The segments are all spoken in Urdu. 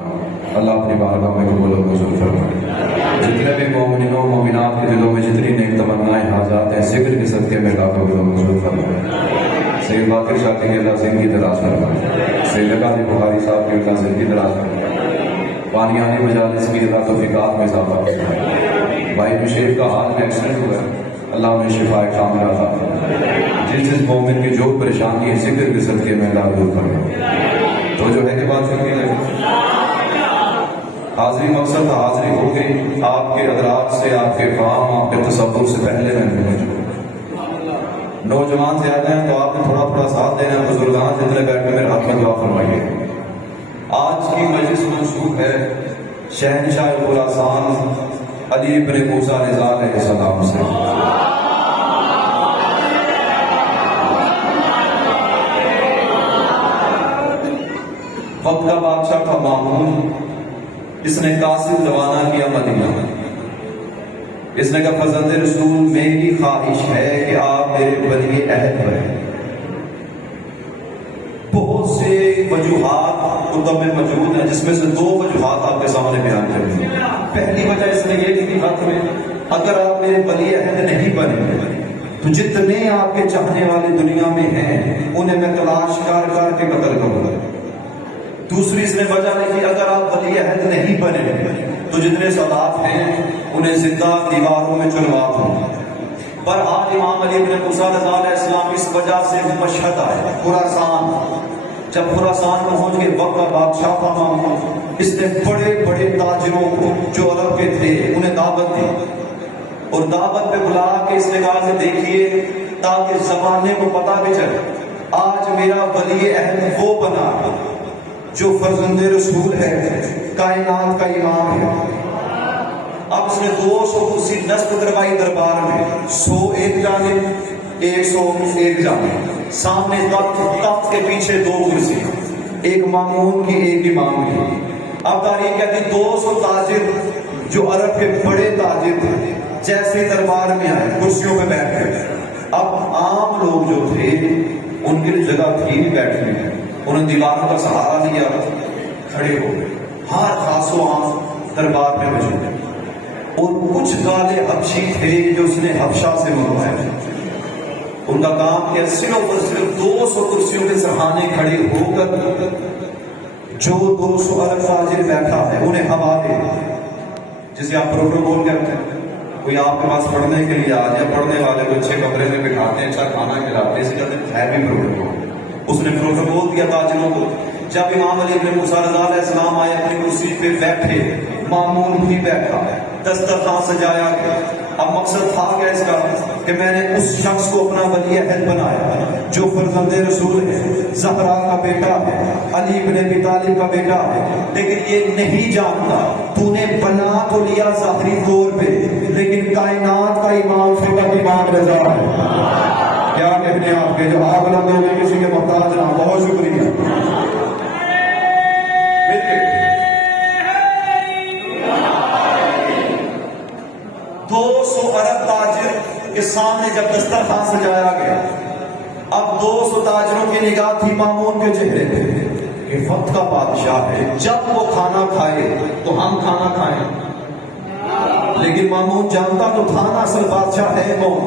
اللہ اپنی بارگاہ میں قبول و منظور فرمائے۔ جتنے بھی مومنین و مومنات کے دلوں میں جتنی نیک تمنائیں حاجات ہیں ذکر کے صدقے میں اللہ قبول و منظور فرمائے۔ سید باقر شاہ کی اللہ زندگی دراز فرمائے۔ سید غازی بخاری صاحب کی اللہ زندگی دراز فرمائے۔ بانیانی مجالس کی اللہ توفیقات میں اضافہ فرمائے۔ بھائی مشیر کا حال میں ایکسیڈنٹ ہوا ہے، اللہ انہیں شفا کاملہ عطا فرمائے۔ جس مومن کی جو پریشانی ہے ذکر کے صدقے میں اللہ دور فرمائے۔ تو جو ہے کہ بات کرنی لگے حاضری مقصد تھا، حاضری ہو گئی۔ آپ کے ادراک سے، آپ کے فہم، آپ کے تصور سے پہلے میں موجود۔ نوجوان زیادہ ہیں تو آپ نے تھوڑا تھوڑا ساتھ دینا۔ بزرگان جتنے بیٹھے میرے ہاتھ میں دعا فرمائیے۔ آج کی مجلس منسوب ہے شہنشاہ خراسان علی بن موسیٰ رضا علیہ السلام سے۔ وقت کا بادشاہ تھا مامون، اس نے قاصد روانہ کیا مدینہ۔ اس نے کہا فرزند رسول میری خواہش ہے کہ آپ میرے ولی عہد بنیں۔ بہت سے وجوہات کتب میں موجود ہیں، جس میں سے دو وجوہات آپ کے سامنے بیان کریں۔ پہلی وجہ اس نے یہ لکھی خط میں، اگر آپ میرے ولی عہد نہیں بنے تو جتنے آپ کے چاہنے والے دنیا میں ہیں انہیں میں تلاش کر کے قتل کروں گا۔ دوسری اس نے وجہ لکھی، اگر آپ ولی عہد نہیں بنے تو جتنے سادات ہیں انہیں زندہ دیواروں میں چنوا دوں۔ بہرحال امام علی بن موسیٰ رضا علیہ السلام اس وجہ سے مشہد آئے خراسان۔ جب خراسان پہنچ کے وقت کا بادشاہ تھا مامون، اس نے بڑے بڑے تاجروں کو جو عرب کے تھے انہیں دعوت دی، اور دعوت پہ بلا کے اس نے کہا کہ دیکھیے تاکہ زمانے کو پتہ بھی چلے، آج میرا ولی عہد وہ بنا جو فرزند رسول ہے، کائنات کا امام ہے۔ اب اس نے 200 کرسی نصب کروائی دربار میں، 100 ایک جانب، 100 ایک جانب، سامنے تخت کے پیچھے 2 کرسی، ایک مامون کی ایک امام کی۔ اب تاریخ کہتی 200 تاجر جو عرب کے بڑے تاجر تھے جیسے دربار میں آئے کرسیوں پہ بیٹھ گئے۔ اب عام لوگ جو تھے ان کے لیے جگہ تھی بیٹھنے میں، انہوں نے دیواروں کا سہارا لیا، کھڑے ہو گئے، ہر خاص و عام دربار میں موجود ہیں۔ اور کچھ کالے حبشی تھے جو اس نے حبشہ سے منگوائے، ان کا کام کیا، صرف اور صرف 200 کرسیوں کے سرحانے کھڑے ہو کر جو 200 عرب تاجر بیٹھا ہے انہیں ہوا دے، جسے آپ پروٹوکول کہتے ہیں۔ کوئی آپ کے پاس پڑھنے کے لیے آ جائے، پڑھنے والے کو اچھے کمرے میں بٹھاتے ہیں، اچھا کھانا کھلاتے ہیں، اسی طرح ہے بھی پروٹوکول۔ اس نے پروٹوکول دیا تاجروں کو۔ جب امام علی بن موسیٰ رضا علیہ السلام آئے اپنی کرسی پہ بیٹھے، مامون بھی بیٹھا، دسترخوان سجایا گیا۔ اب مقصد تھا کیا اس کا کہ میں نے اس شخص کو اپنا ولی عہد بنایا جو فرزند رسول ہے، زہرا کا بیٹا ہے، علی بن ابی طالب کا بیٹا ہے، لیکن یہ نہیں جانتا تو نے بنا تو لیا ظاہری طور پہ، لیکن کائنات کا امام فقط امام رضا ہے۔ کیا کہنے آپ کے جو آپ لوگوں میں کسی کے محتاج نہ، بہت شکریہ۔ 200 عرب تاجر کے سامنے جب دسترخوان سجایا گیا، اب 200 تاجروں کی نگاہ تھی مامون کے چہرے پہ کہ وقت کا بادشاہ ہے، جب وہ کھانا کھائے تو ہم کھانا کھائیں، لیکن مامون جانتا تو تھا نا اصل بادشاہ ہے کون۔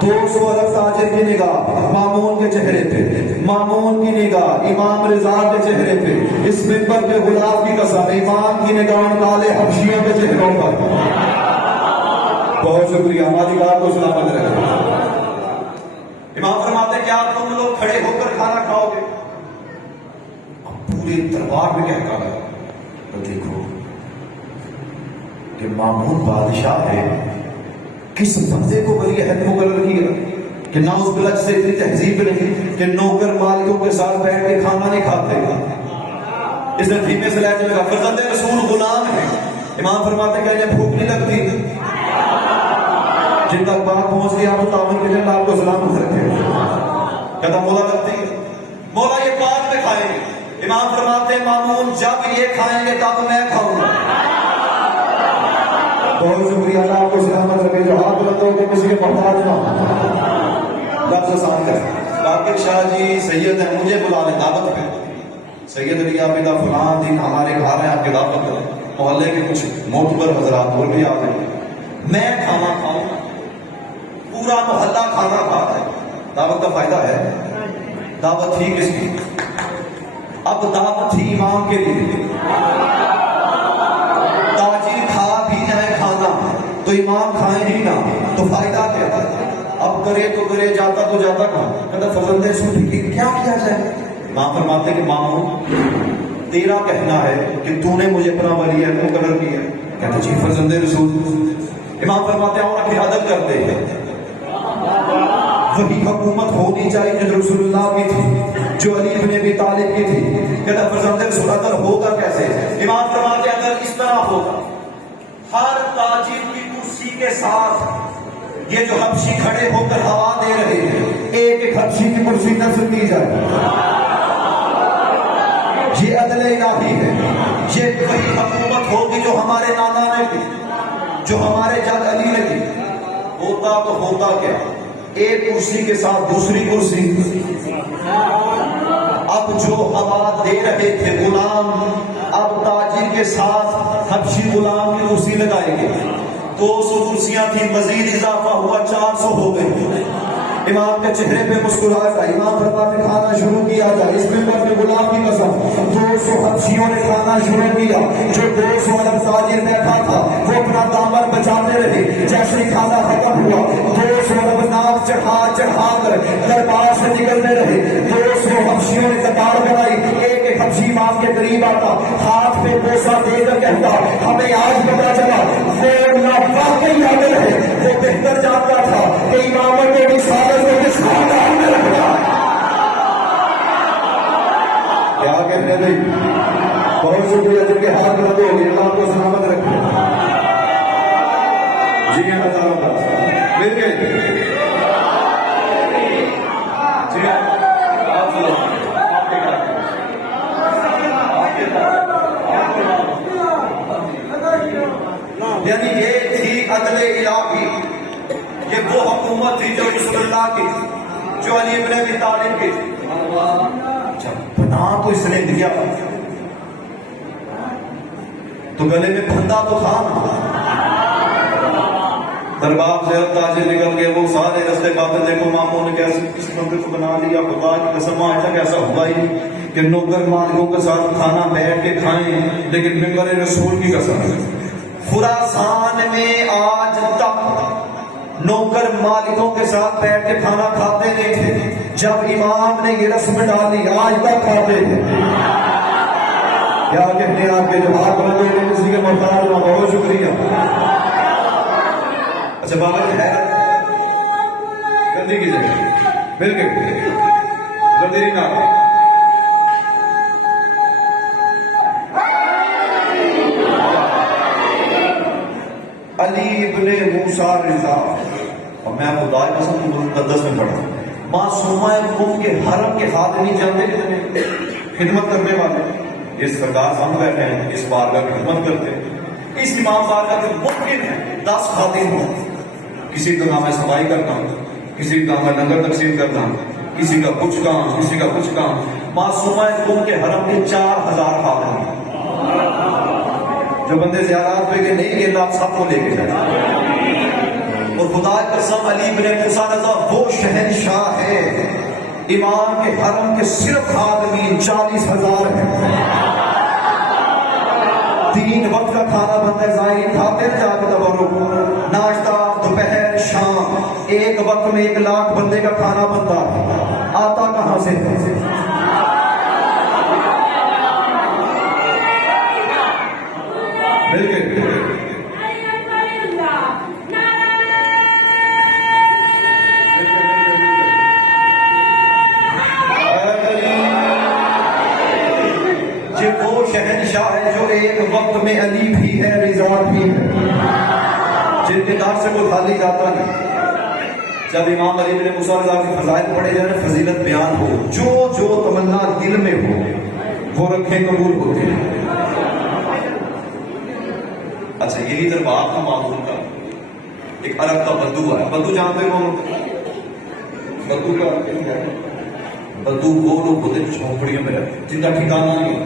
200 عرب تاجر کی نگاہ مامون کے چہرے پہ، مامون کی نگاہ امام رضا کے چہرے پہ، اس منبر پہ غلاف کی قسم امام کی نگاہ کالے حبشیوں کے چہروں پر۔ بہت شکریہ، ہماری بات کو سلامت رکھیں۔ امام فرماتے ہیں کیا تم لوگ کھڑے ہو کر کھانا کھاؤ گے؟ پورے دربار میں کیا کہا گیا، تو دیکھو کہ مامون بادشاہ ہے، کس بندے کو ولی عہد مقرر کیا کہ ناؤز باللہ سے اتنی تہذیب نہیں کہ نوکر مالکوں کے ساتھ بیٹھ کے کھانا نہیں کھاتے۔ اس نے دھیمے سے لہجے میں کہا فرزند رسول غلام ہے۔ امام فرماتے کہ انہیں بھوک نہیں لگتی؟ جن تک بات پہنچ گئی آپ تعاون کے لیے آپ کو سلامت رکھے۔ کہتا مولا لگتی، مولا یہ بعد میں کھائیں گے۔ امام فرماتے ہیں مامون جب یہ کھائیں گے تب میں کھاؤں گا۔ بہت شکریہ، اللہ آپ کو سلامت رکھے۔ جو ہاتھ بلندوں کے کسی کے محتاج نہ لفظ آسان کر باقر شاہ جی سید ہیں، مجھے بلا لیں دعوت پہ، سید علی عابدہ فلاں دن ہمارے گھر ہیں، آپ کے دعوت کریں، محلے کے کچھ معتبر حضرات اور بھی آ گئے، میں کھانا کھاؤں، پورا محلہ کھانا کھا ہے، دعوت کا فائدہ ہے؟ دعوت تھی کس کی؟ اب دعوت تھی امام کے لیے، تاجر کھا بھی جائے کھانا تو امام کھائیں ہی نہ تو فائدہ کیا تھا؟ اب کرے تو کرے، جاتا تو جاتا کہاں؟ کہتا فرزند رسول کی کیا کیا جائے؟ امام فرماتے کہ مامون تیرا کہنا ہے کہ تو نے مجھے اپنا ولی مقرر کیا، کہتا جی فرزند رسول۔ امام فرماتے ہیں اور اپنی عدد کرتے ہیں، وہی حکومت ہونی چاہیے جو رسول اللہ کی تھی، جو علی بن ابی طالب کی تھی۔ کہتا فرزند رسول عدل ہوگا کیسے؟ امام فرماتے ہیں عدل اس طرح ہوگا، ہر تاجر کی کرسی کے ساتھ یہ جو حبشی کھڑے ہو کر ہوا دے رہے ہیں، ایک ایک حبشی کی کرسی نصب کی جائے۔ یہ عدل الہی ہے، یہ وہی حکومت ہوگی جو ہمارے نانا نے کی، جو ہمارے جد علی نے کی۔ ہوتا تو ہوتا کیا؟ ایک کرسی کے ساتھ دوسری کرسی، اب جو آواز دے رہے تھے غلام، اب تاجر کے ساتھ حبشی غلام کی کرسی لگائیں گے۔ 200 کرسیاں تھیں، مزید اضافہ ہوا 400 ہو گئی۔ امام کے چہرے پہ مسکراہٹ آئی، امام فرماتے کھانا شروع کیا جائے، اس منبر پہ غلام کی قسم 200 حبشیوں نے کھانا شروع کیا۔ جو 200 عرب تاجر بیٹھا تھا وہ اپنا دامن بچاتے رہے، جیسے ہی کھانا ختم ہوا 200 عرب ناک چڑھا چڑھا کر دربار سے نکلنے رہے۔ 200 حبشیوں نے قطار بنائی، ایک ایک حبشی امام کے قریب آتا، ہاتھ پہ بوسہ دے کر کہتا ہمیں آج پتا چلا وہ واقعی عادل ہے، وہ بہتر جانتا تھا کہ امامت کو بھی سالت کو کس خاندان میں رکھنا ہے۔ کیا کہتے ہیں بھائی؟ بہت شکریہ جن کے ہاتھ بند ہو گئے، اللہ کو سلامت رکھے۔ جی ہاں ہزاروں کا مل گئے جی ہاں آپ سنو یعنی یہ تھی عدل الہی، یہ وہ حکومت تھی جو رسول اللہ کی تھی، جو علی بن ابی طالب کی تھی۔ بنا تو اس نے دیا تو گلے میں پھندا تو تھا نا۔ دربار سے تاجر نکل گئے، وہ سارے رستے باتیں دیکھو ماموں نے کیسے اس مندر کو بنا لیا، خدا کی قسم آج تک ایسا ہوا ہی نہیں کہ نوکر مالکوں کے ساتھ کھانا بیٹھ کے کھائیں، لیکن ممبر رسول کی قسم خراسان میں آج تک نوکر مالکوں کے ساتھ بیٹھ کے کھانا کھاتے نہیں تھے، جب امام نے یہ رسم ڈالی آج تک کھاتے ہیں۔ کیا کہنے آپ کے جو ہاتھ بندے ہیں کسی کے محتاج ہوں، بہت شکریہ۔ اچھا بابا جی ہے گندی کی جگہ مل کے گندی نہ علی ابن موسیٰ رضا، اور میں خدا کی قسم مقدس میں پڑھا معصومہ قوم کے حرم کے خادمی جانتے خدمت کرنے والے، اس سرکار ہم بیٹھے ہیں، اس بارگاہ کی خدمت کرتے ہیں، اس امام بارگاہ کے ممکن ہے 10 خادم ہوں، کسی کا کام ہے صفائی کرنا، کسی کا کام ہے لنگر تقسیم کرنا، کسی کا کچھ کام، کسی کا کچھ کام۔ معصومہ قوم کے حرم کے 4000 خادم ہیں، جو بندے زیارات پہ کہ نہیں یہ آپ سب کو لے کے جائیں۔ اور خدا کی قسم علی بن موسیٰ رضا وہ شہنشاہ ہے، امام کے حرم کے صرف خادمین 40,000 ہیں۔ 3 وقت کا کھانا بنتا ہے، ظاہری کھاتے ہیں جا کے تبرک، ناشتہ دوپہر شام، 1 وقت میں 1 لاکھ بندے کا کھانا بنتا ہے، آتا کہاں سے؟ مل گئے یہ وہ شہنشاہ ہے جو ایک وقت میں علی بھی ہے رضا بھی ہے، جن کے دار سے کوئی خالی جاتا نہیں۔ جب امام علی بن موسیٰ رضا کی فضائل پڑھے جائے، فضیلت بیان ہو، جو تمنا دل میں ہو وہ رکھیں قبول ہوتے ہیں۔ اچھا یہی دربار تھا معمول کا، ایک عرب کا بدو ہے، بدو جانتے ہو؟ بدو کا بدو وہ لوگ ہوتے ہیں جھونپڑیوں میں رہتے جن کا ٹھکانا نہیں،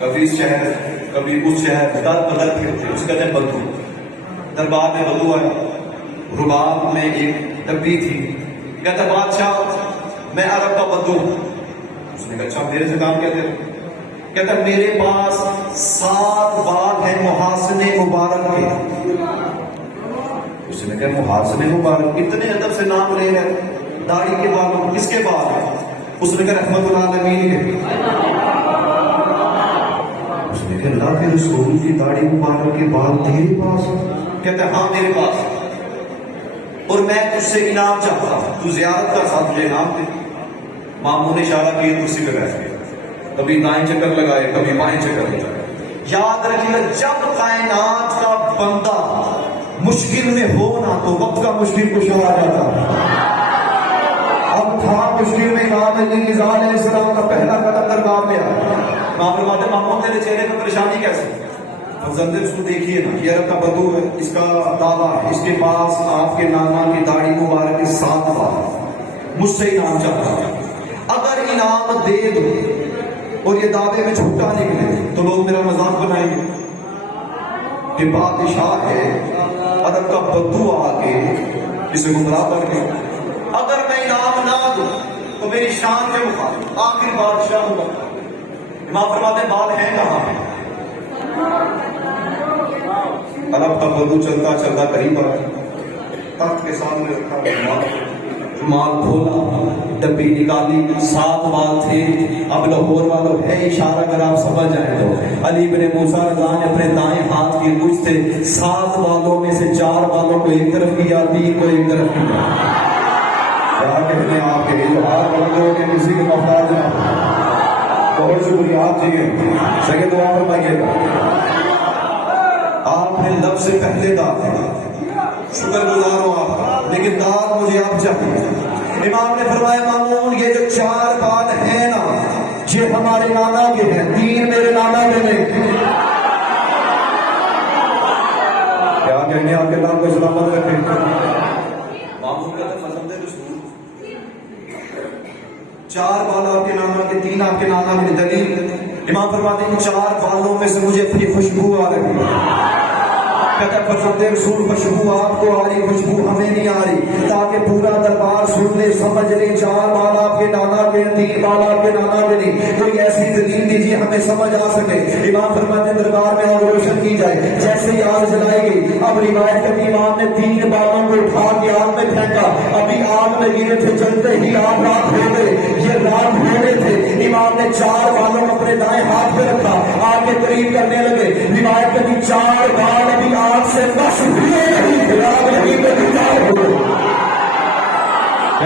کبھی اس شہر کبھی اس شہر، در بدر پھرتے، اس کہتے ہیں بدو۔ دربار میں بدو آیا، رباب میں ایک ڈبی تھی، کہتا بادشاہ میں عرب کا بدو ہوں۔ اس نے کہا اچھا میرے سے کام کہتے ہیں؟ کہتا میرے پاس 7 بال ہیں محاسن مبارک کے۔ اس نے کہا محاسن مبارک، اتنے ادب سے نام لے رہے، داڑھی کے بالوں، کس کے بال ہیں؟ اس نے کہا رحمت اللہ العالمین کے۔ اس نے کہا اللہ کے رسول کی داڑھی مبارک کے بال تیرے پاس؟ کہتا ہاں میرے پاس، اور میں تجھ سے انعام چاہتا ہوں، تو زیارت کا ساتھ مجھے انعام دے۔ ماموں نے اشارہ کیا کرسی پہ بیٹھ گیا، کبھی دائیں چکر لگائے کبھی بائیں چکر لگائے۔ یاد رکھیے جب کائنات کا بندہ مشکل میں ہو نا تو وقت کا مشکل کشا آ جاتا ہے۔ اب تھا مشکل میں امام علی رضا علیہ السلام کا پہلا قدم دربار میں آیا۔ وہاں پر بات ہے ماموں تیرے چہرے پر پریشانی کیسے؟ زندے اس کو دیکھیے نا، یہ عرب کا بدو ہے، اس کا دعویٰ ہے اس کے پاس آپ کے نانا کی داڑھی مبارک کے 7 بال، مجھ سے انعام چاہتا ہے، اگر انعام دے دو اور یہ دعوے میں جھوٹا نکلے تو لوگ میرا مذاق بنائیں گے کہ بادشاہ ہے عرب کا بدو آ کے اسے گمراہ کر کے۔ اگر میں انعام نہ دوں تو میری شان کے مخالف آخر بادشاہ ہوگا۔ امام فرماتے ہیں بال ہیں کہاں؟ عرب کا بدو چلتا چلتا قریب آ، تخت کے سامنے رکھا، مال کھولا، ڈبی نکالی، 7 بال تھے۔ اب لاہور والوں ہے اشارہ اگر آپ سمجھ جائیں تو علی بن موسیٰ رضا نے اپنے دائیں ہاتھ کی انگشت سے 7 بالوں میں سے 4 بالوں کو ایک طرف کیا، 3 کو ایک طرف کیا۔ کیا کہتے ہیں آپ کے جو ہاتھ بڑھتے ہو کہ کسی کے محتاج نہ ہو؟ بہت شکریہ آپ جی سگے دعا فرمائیے گا۔ آپ نے لفظ سے پہلے داد ہے، شکر گزار ہوں آپ، لیکن داد مجھے آپ چاہیے۔ امام نے فرمایا مامون یہ جو 4 بال ہیں نا یہ ہمارے نانا کے ہیں، 3 میرے نانا کے نہیں۔ کیا کہنے آپ کے نام کو سلامت رکھے۔ مامون کہتے ہیں فضل رسول 4 بال آپ کے نانا کے، 3 آپ کے نانا کے، دلیل امام فرماتے ہیں 4 بالوں میں سے مجھے اپنی خوشبو آ رہی ہے۔ کہتا ہے فرزند رسول خوشبو آپ کو آ رہی، خوشبو ہمیں نہیں آ رہی، تاکہ پورا دربار سن لے سمجھ لے 4 بال آپ کے نانا کے، 3 بال آپ کے نانا کے نہیں، کوئی ایسی دلیل دیجیے ہمیں سمجھ آ سکے۔ امام فرماتے ہیں دربار میں آگ روشن کی جائے، جیسے ہی آگ جلائی گئی اب روایت کرتی امام نے 3 بالوں کو اٹھا کے آگ میں پھینکا، ابھی آگ لگی رہے تھے، چلتے ہی آگ راکھ ہو گئے، یہ راکھ ہو رہے تھے۔ امام نے 4 بالوں کو اپنے دائیں ہاتھ پہ رکھا، آگ کے قریب کرنے لگے، روایت کرتی 4 بال ابھی آگ سے نشر